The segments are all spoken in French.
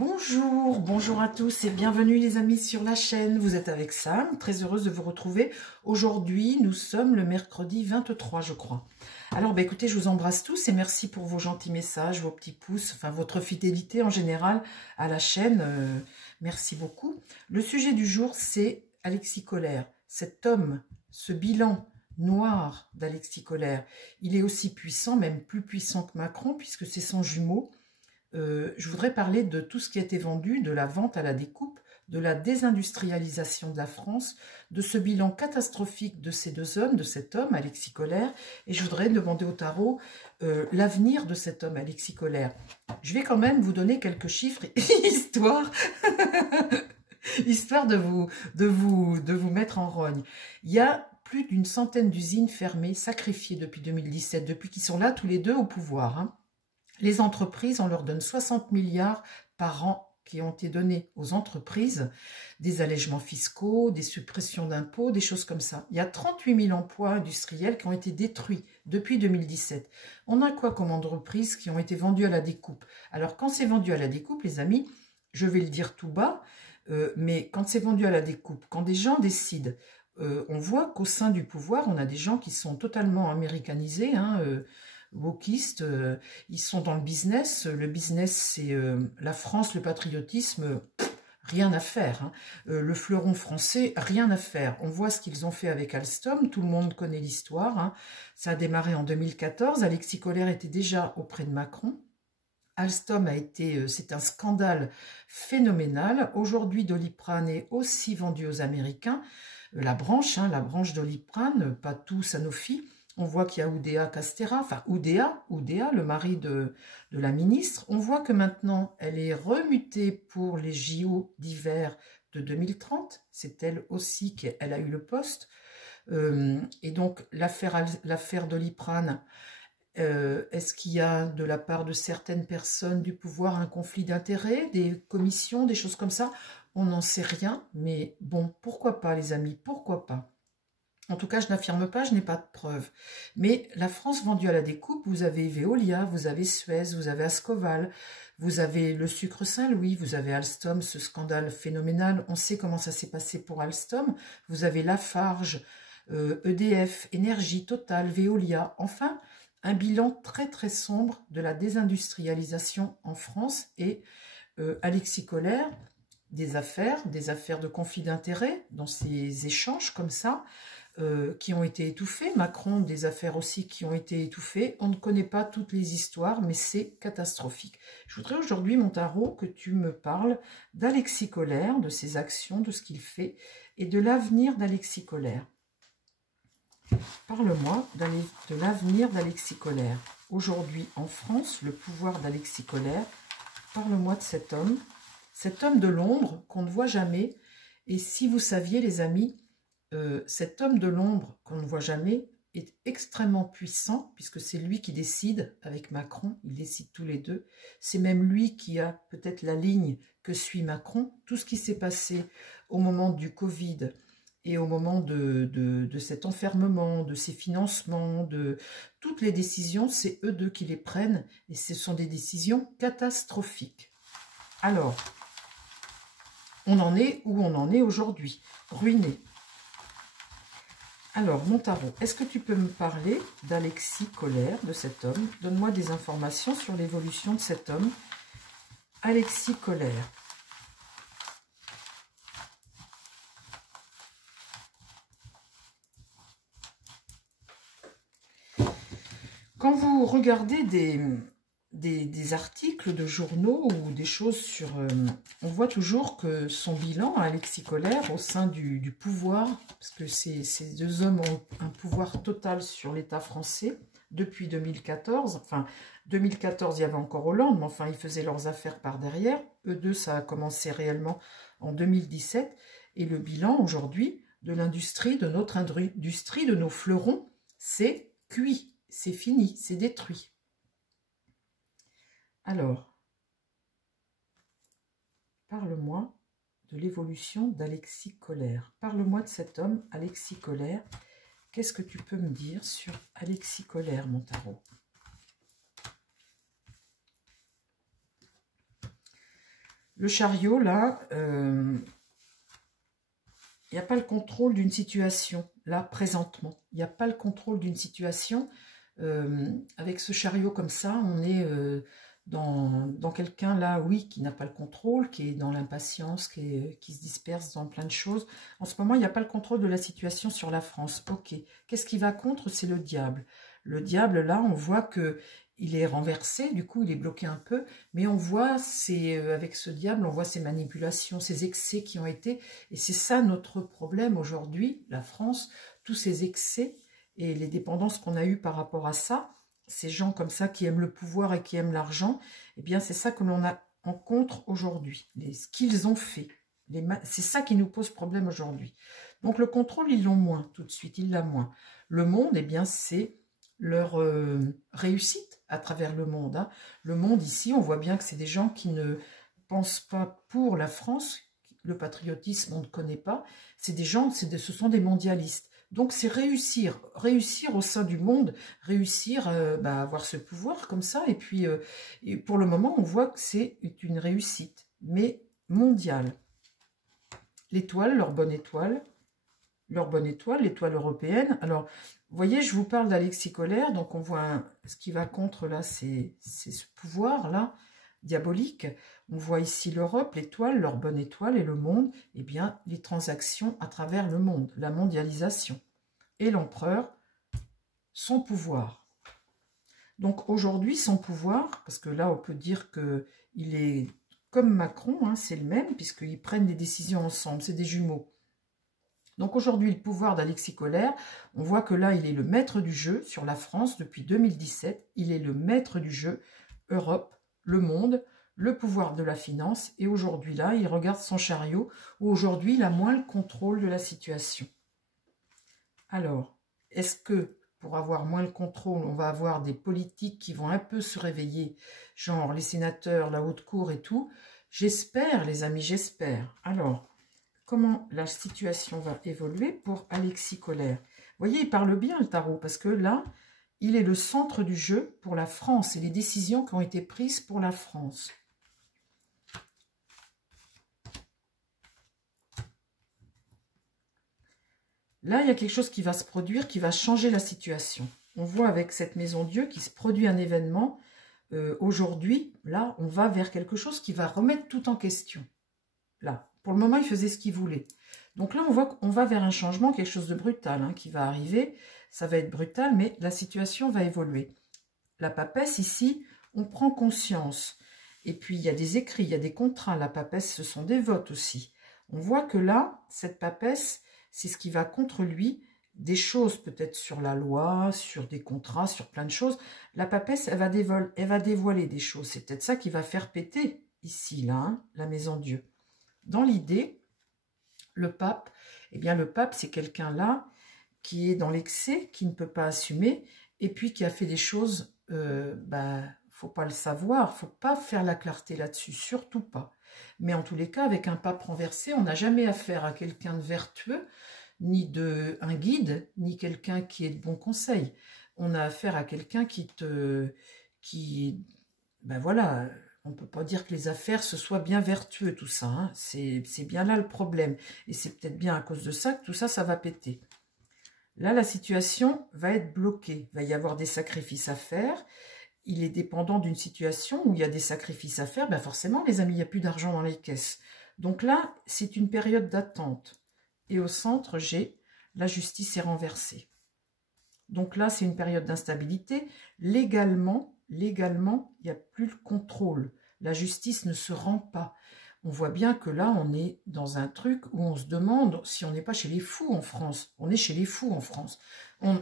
Bonjour, bonjour à tous et bienvenue les amis sur la chaîne. Vous êtes avec Sam, très heureuse de vous retrouver. Aujourd'hui, nous sommes le mercredi 23, je crois. Alors, écoutez, je vous embrasse tous et merci pour vos gentils messages, vos petits pouces, enfin votre fidélité en général à la chaîne. Merci beaucoup. Le sujet du jour, c'est Alexis Colère. Cet homme, ce bilan noir d'Alexis Colère, il est aussi puissant, même plus puissant que Macron, puisque c'est son jumeau. Je voudrais parler de tout ce qui a été vendu, de la vente à la découpe, de la désindustrialisation de la France, de ce bilan catastrophique de ces deux hommes, de cet homme, Alexis Colère, et je voudrais demander au tarot l'avenir de cet homme, Alexis Colère. Je vais quand même vous donner quelques chiffres, histoire de vous mettre en rogne. Il y a plus d'une centaine d'usines fermées, sacrifiées depuis 2017, depuis qu'ils sont là tous les deux au pouvoir, hein. Les entreprises, on leur donne 60 milliards par an qui ont été donnés aux entreprises, des allègements fiscaux, des suppressions d'impôts, des choses comme ça. Il y a 38 000 emplois industriels qui ont été détruits depuis 2017. On a quoi comme entreprises qui ont été vendues à la découpe? Alors quand c'est vendu à la découpe, les amis, je vais le dire tout bas, mais quand c'est vendu à la découpe, quand des gens décident, on voit qu'au sein du pouvoir, on a des gens qui sont totalement américanisés, hein, wokistes, ils sont dans le business c'est la France, le patriotisme, rien à faire, hein. Le fleuron français, rien à faire. On voit ce qu'ils ont fait avec Alstom, tout le monde connaît l'histoire, hein. Ça a démarré en 2014, Alexis Colère était déjà auprès de Macron. Alstom a été, c'est un scandale phénoménal. Aujourd'hui, Doliprane est aussi vendu aux Américains. La branche Doliprane, pas tout Sanofi. On voit qu'il y a Oudéa Castéra, enfin Oudéa, le mari de la ministre. On voit que maintenant, elle est remutée pour les JO d'hiver de 2030. C'est elle aussi qu'elle a eu le poste. Et donc, l'affaire Doliprane, est-ce qu'il y a de la part de certaines personnes du pouvoir un conflit d'intérêts, des commissions, des choses comme ça? On n'en sait rien, mais bon, pourquoi pas les amis, pourquoi pas? En tout cas, je n'affirme pas, je n'ai pas de preuves. Mais la France vendue à la découpe, vous avez Veolia, vous avez Suez, vous avez Ascoval, vous avez le sucre Saint-Louis, vous avez Alstom, ce scandale phénoménal. On sait comment ça s'est passé pour Alstom. Vous avez Lafarge, EDF, Énergie, Total, Veolia. Enfin, un bilan très très sombre de la désindustrialisation en France. Et Alexis Colère, des affaires de conflit d'intérêts dans ces échanges comme ça, qui ont été étouffés. Macron, des affaires aussi qui ont été étouffées. On ne connaît pas toutes les histoires, mais c'est catastrophique. Je voudrais aujourd'hui, mon tarot, que tu me parles d'Alexis Colère, de ses actions, de ce qu'il fait, et de l'avenir d'Alexis Colère. Parle-moi de l'avenir d'Alexis Colère. Aujourd'hui, en France, le pouvoir d'Alexis Colère, parle-moi de cet homme de l'ombre qu'on ne voit jamais. Et si vous saviez, les amis, cet homme de l'ombre qu'on ne voit jamais est extrêmement puissant, puisque c'est lui qui décide avec Macron, ils décident tous les deux. C'est même lui qui a peut-être la ligne que suit Macron. Tout ce qui s'est passé au moment du Covid et au moment de cet enfermement, de ces financements, de toutes les décisions, c'est eux deux qui les prennent, et ce sont des décisions catastrophiques. Alors, on en est où on en est aujourd'hui, ruiné. Alors, mon tarot, est-ce que tu peux me parler d'Alexis Colère, de cet homme? Donne-moi des informations sur l'évolution de cet homme. Alexis Colère. Quand vous regardez des articles de journaux ou des choses sur... on voit toujours que son bilan, Alexis Colère, au sein du pouvoir, parce que ces deux hommes ont un pouvoir total sur l'État français depuis 2014. Enfin, 2014, il y avait encore Hollande, mais enfin, ils faisaient leurs affaires par derrière. Eux deux, ça a commencé réellement en 2017. Et le bilan, aujourd'hui, de l'industrie, de notre industrie, de nos fleurons, c'est cuit, c'est fini, c'est détruit. Alors, parle-moi de l'évolution d'Alexis Colère. Parle-moi de cet homme, Alexis Colère. Qu'est-ce que tu peux me dire sur Alexis Colère, mon tarot? Le chariot, là, il n'y a pas le contrôle d'une situation, là, présentement. Il n'y a pas le contrôle d'une situation. Avec ce chariot comme ça, on est dans quelqu'un, là, oui, qui n'a pas le contrôle, qui est dans l'impatience, qui se disperse dans plein de choses. En ce moment, il n'y a pas le contrôle de la situation sur la France. Ok. Qu'est-ce qui va contre? C'est le diable. Le diable, là, on voit que il est renversé, du coup, il est bloqué un peu, mais on voit, avec ce diable, on voit ses manipulations, ses excès qui ont été, et c'est ça notre problème aujourd'hui, la France, tous ces excès et les dépendances qu'on a eues par rapport à ça, ces gens comme ça qui aiment le pouvoir et qui aiment l'argent, eh bien, c'est ça que l'on a en contre aujourd'hui, ce qu'ils ont fait. C'est ça qui nous pose problème aujourd'hui. Donc, le contrôle, ils l'ont moins, tout de suite, ils l'ont moins. Le monde, eh bien, c'est leur réussite à travers le monde. Hein. Le monde ici, on voit bien que c'est des gens qui ne pensent pas pour la France. Le patriotisme, on ne connaît pas. C'est des gens, ce sont des mondialistes. Donc c'est réussir au sein du monde, réussir à avoir ce pouvoir comme ça. Et puis et pour le moment, on voit que c'est une réussite, mais mondiale. L'étoile, leur bonne étoile, l'étoile européenne. Alors, vous voyez, je vous parle d'Alexis Colère, donc on voit ce qui va contre là, c'est ce pouvoir-là, diabolique. On voit ici l'Europe, l'étoile, leur bonne étoile, et le monde, eh bien, les transactions à travers le monde, la mondialisation. Et l'empereur, son pouvoir. Donc aujourd'hui, son pouvoir, parce que là, on peut dire qu'il est comme Macron, hein, c'est le même, puisqu'ils prennent des décisions ensemble, c'est des jumeaux. Donc aujourd'hui, le pouvoir d'Alexis Colère, on voit que là, il est le maître du jeu sur la France depuis 2017. Il est le maître du jeu, Europe, le monde, le pouvoir de la finance. Et aujourd'hui, là, il regarde son chariot, où aujourd'hui, il a moins le contrôle de la situation. Alors, est-ce que pour avoir moins le contrôle, on va avoir des politiques qui vont un peu se réveiller, genre les sénateurs, la haute cour et tout? J'espère, les amis, j'espère. Alors, comment la situation va évoluer pour Alexis Colère? Vous voyez, il parle bien le tarot, parce que là, il est le centre du jeu pour la France et les décisions qui ont été prises pour la France. Là, il y a quelque chose qui va se produire, qui va changer la situation. On voit avec cette maison Dieu qu'il se produit un événement. Aujourd'hui, là, on va vers quelque chose qui va remettre tout en question. Là, pour le moment, il faisait ce qu'il voulait. Donc là, on voit qu'on va vers un changement, quelque chose de brutal hein, qui va arriver. Ça va être brutal, mais la situation va évoluer. La papesse, ici, on prend conscience. Et puis, il y a des écrits, il y a des contrats. La papesse, ce sont des votes aussi. On voit que là, cette papesse, c'est ce qui va contre lui, des choses peut-être sur la loi, sur des contrats, sur plein de choses. La papesse, elle va dévoiler des choses. C'est peut-être ça qui va faire péter ici, là, hein, la maison Dieu. Dans l'idée, le pape, eh bien le pape, c'est quelqu'un là qui est dans l'excès, qui ne peut pas assumer, et puis qui a fait des choses, faut pas le savoir, faut pas faire la clarté là-dessus, surtout pas. Mais en tous les cas, avec un pape renversé, on n'a jamais affaire à quelqu'un de vertueux, ni un guide, ni quelqu'un qui est de bon conseil. On a affaire à quelqu'un voilà, on ne peut pas dire que les affaires, ce soit bien vertueux, tout ça. Hein. C'est bien là le problème. Et c'est peut-être bien à cause de ça que tout ça, ça va péter. Là, la situation va être bloquée. Il va y avoir des sacrifices à faire. Il est dépendant d'une situation où il y a des sacrifices à faire. Ben forcément, les amis, il n'y a plus d'argent dans les caisses. Donc là, c'est une période d'attente. Et au centre, j'ai la justice est renversée. Donc là, c'est une période d'instabilité. Légalement, il n'y a plus le contrôle. La justice ne se rend pas. On voit bien que là, on est dans un truc où on se demande si on n'est pas chez les fous en France. On est chez les fous en France. On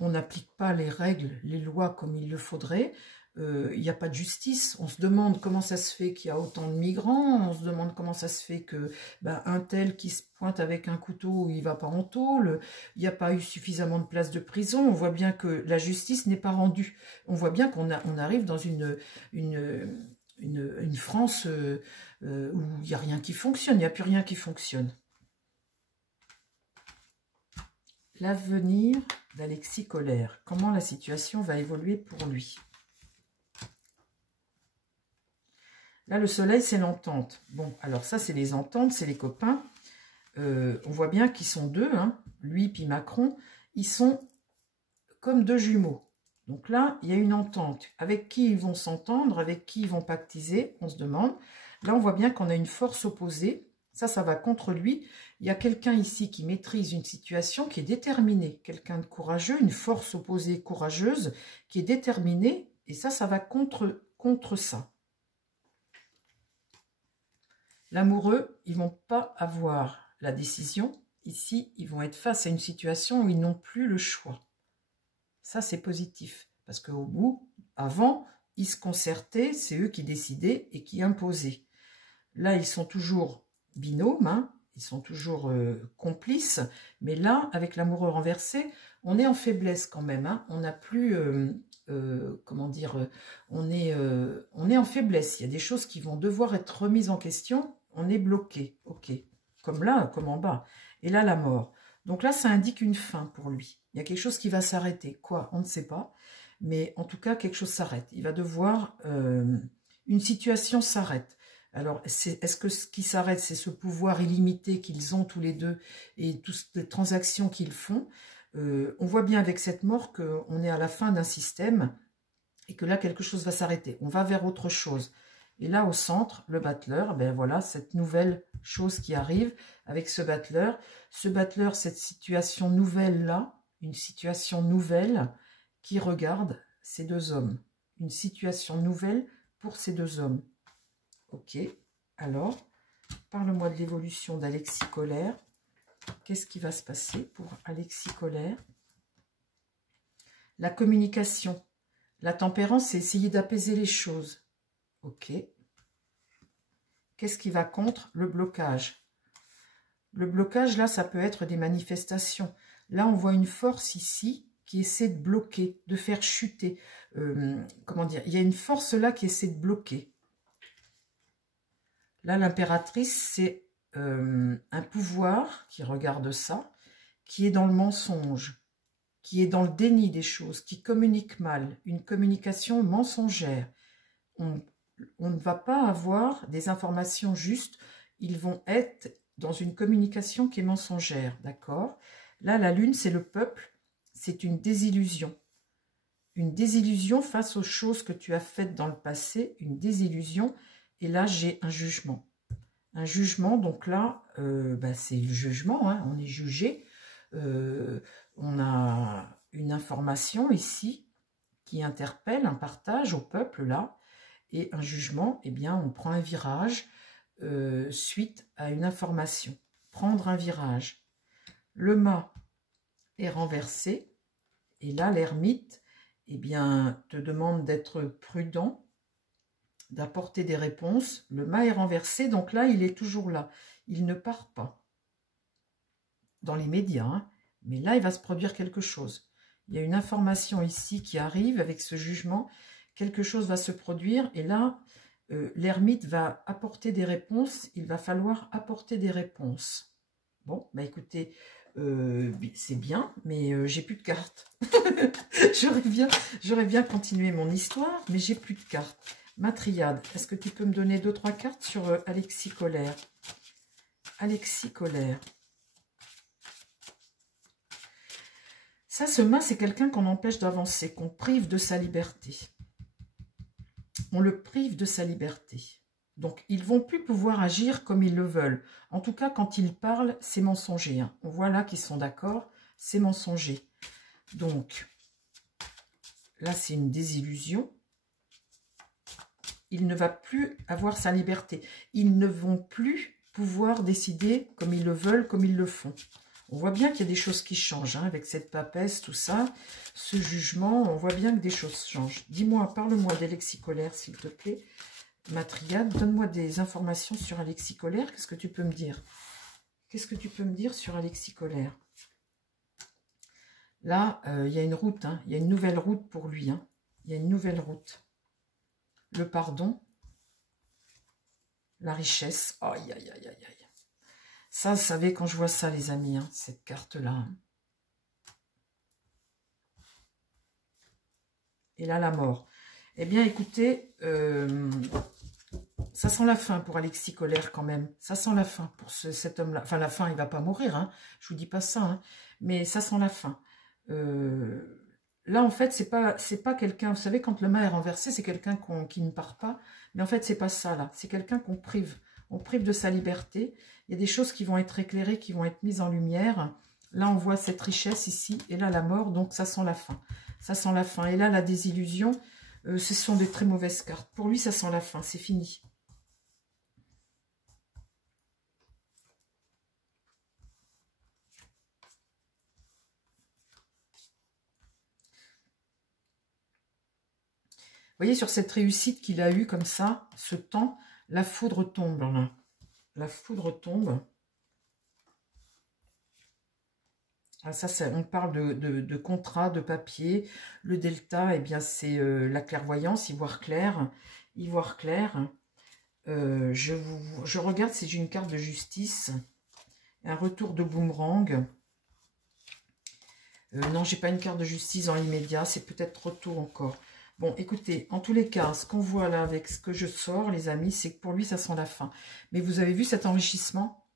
n'applique pas les règles, les lois comme il le faudrait. Il n'y a pas de justice. On se demande comment ça se fait qu'il y a autant de migrants. On se demande comment ça se fait que un tel qui se pointe avec un couteau, il ne va pas en tôle. Il n'y a pas eu suffisamment de places de prison. On voit bien que la justice n'est pas rendue. On voit bien qu'on arrive dans une France où il n'y a rien qui fonctionne. Il n'y a plus rien qui fonctionne. L'avenir d'Alexis Colère. Comment la situation va évoluer pour lui? Là, le soleil, c'est l'entente. Bon, alors ça, c'est les ententes, c'est les copains. On voit bien qu'ils sont deux, hein, lui puis Macron. Ils sont comme deux jumeaux. Donc là, il y a une entente. Avec qui ils vont s'entendre, avec qui ils vont pactiser, on se demande. Là, on voit bien qu'on a une force opposée. Ça va contre lui. Il y a quelqu'un ici qui maîtrise une situation qui est déterminée. Quelqu'un de courageux, une force opposée courageuse qui est déterminée. Et ça va contre ça. L'amoureux, ils ne vont pas avoir la décision. Ici, ils vont être face à une situation où ils n'ont plus le choix. Ça, c'est positif. Parce qu'au bout, avant, ils se concertaient, c'est eux qui décidaient et qui imposaient. Là, ils sont toujours binômes, hein, ils sont toujours complices. Mais là, avec l'amoureux renversé, on est en faiblesse quand même. Hein. On n'a plus... comment dire, on est en faiblesse. Il y a des choses qui vont devoir être remises en question. On est bloqué, ok. Comme là, comme en bas. Et là, la mort. Donc là, ça indique une fin pour lui. Il y a quelque chose qui va s'arrêter. Quoi? On ne sait pas. Mais en tout cas, quelque chose s'arrête. Il va devoir... une situation s'arrête. Alors, est-ce que ce qui s'arrête, c'est ce pouvoir illimité qu'ils ont tous les deux et toutes les transactions qu'ils font? On voit bien avec cette mort qu'on est à la fin d'un système et que là, quelque chose va s'arrêter. On va vers autre chose. Et là, au centre, le battleur, ben voilà, cette nouvelle chose qui arrive avec ce battleur. Ce battleur, cette situation nouvelle-là, une situation nouvelle qui regarde ces deux hommes. Une situation nouvelle pour ces deux hommes. Ok, alors, parle-moi de l'évolution d'Alexis Colère. Qu'est-ce qui va se passer pour Alexis Colère? La communication. La tempérance, c'est essayer d'apaiser les choses. Ok. Qu'est-ce qui va contre? Le blocage. Le blocage, là, ça peut être des manifestations. Là, on voit une force ici qui essaie de bloquer, de faire chuter. Comment dire? Il y a une force là qui essaie de bloquer. Là, l'impératrice, c'est un pouvoir qui regarde ça, qui est dans le mensonge, qui est dans le déni des choses, qui communique mal, une communication mensongère. On ne va pas avoir des informations justes, ils vont être dans une communication qui est mensongère, d'accord? Là, la lune, c'est le peuple, c'est une désillusion. Une désillusion face aux choses que tu as faites dans le passé, une désillusion, et là, j'ai un jugement. Un jugement, donc là, c'est le jugement, hein, on est jugé. On a une information ici qui interpelle, un partage au peuple, là, et un jugement, eh bien, on prend un virage suite à une information. Prendre un virage. Le mât est renversé, et là, l'ermite, eh bien, te demande d'être prudent, d'apporter des réponses. Le mât est renversé, donc là, il est toujours là. Il ne part pas. Dans les médias, hein. Mais là, il va se produire quelque chose. Il y a une information ici qui arrive avec ce jugement. Quelque chose va se produire, et là, l'ermite va apporter des réponses. Il va falloir apporter des réponses. Bon, bah écoutez, c'est bien, mais j'ai plus de cartes. J'aurais bien continué mon histoire, mais j'ai plus de cartes. Ma triade, est-ce que tu peux me donner 2-3 cartes sur Alexis Colère? Alexis Colère. Ça, ce mât, c'est quelqu'un qu'on empêche d'avancer, qu'on prive de sa liberté. On le prive de sa liberté. Donc, ils ne vont plus pouvoir agir comme ils le veulent. En tout cas, quand ils parlent, c'est mensonger. Hein. On voit là qu'ils sont d'accord, c'est mensonger. Donc, là, c'est une désillusion. Il ne va plus avoir sa liberté. Ils ne vont plus pouvoir décider comme ils le veulent, comme ils le font. On voit bien qu'il y a des choses qui changent, hein, avec cette papesse, tout ça, ce jugement, on voit bien que des choses changent. Dis-moi, parle-moi d'Alexis Colère, s'il te plaît. Ma triade, donne-moi des informations sur Alexis Colère. Qu'est-ce que tu peux me dire? Qu'est-ce que tu peux me dire sur Alexis Colère? Là, il y a une route, hein, il y a une nouvelle route pour lui. Hein. Il y a une nouvelle route. Le pardon, la richesse. Aïe, aïe, aïe, aïe, aïe. Ça, vous savez, quand je vois ça, les amis, hein, cette carte-là. Hein. Et là, la mort. Eh bien, écoutez, ça sent la fin pour Alexis Colère quand même. Ça sent la fin pour cet homme-là. Enfin, la fin, il va pas mourir, hein. Je vous dis pas ça, hein. Mais ça sent la fin. Là, en fait, c'est pas quelqu'un... Vous savez, quand le mât est renversé, c'est quelqu'un qui ne part pas. Mais en fait, c'est pas ça, là. C'est quelqu'un qu'on prive. On prive de sa liberté. Il y a des choses qui vont être éclairées, qui vont être mises en lumière. Là, on voit cette richesse ici. Et là, la mort. Donc, ça sent la fin. Ça sent la fin. Et là, la désillusion, ce sont des très mauvaises cartes. Pour lui, ça sent la fin. C'est fini. Vous voyez, sur cette réussite qu'il a eue comme ça, ce temps, la foudre tombe. Là. La foudre tombe. Ah, ça, on parle de contrat, de papier. Le delta, eh bien, c'est la clairvoyance, y voir clair. Y voir clair. Je regarde si j'ai une carte de justice. Un retour de boomerang. Non, j'ai pas une carte de justice dans l'immédiat. C'est peut-être trop tôt encore. Bon, écoutez, en tous les cas, ce qu'on voit là avec ce que je sors, les amis, c'est que pour lui, ça sent la fin. Mais vous avez vu cet enrichissement?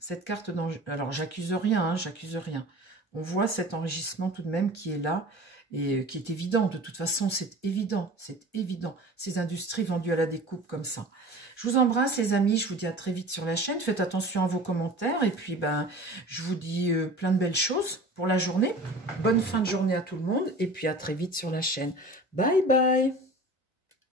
Cette carte alors, j'accuse rien, hein, j'accuse rien. On voit cet enrichissement tout de même qui est là et qui est évident. De toute façon, c'est évident, c'est évident. Ces industries vendues à la découpe comme ça. Je vous embrasse, les amis. Je vous dis à très vite sur la chaîne. Faites attention à vos commentaires. Et puis, ben, je vous dis plein de belles choses pour la journée. Bonne fin de journée à tout le monde. Et puis, à très vite sur la chaîne. Bye, bye.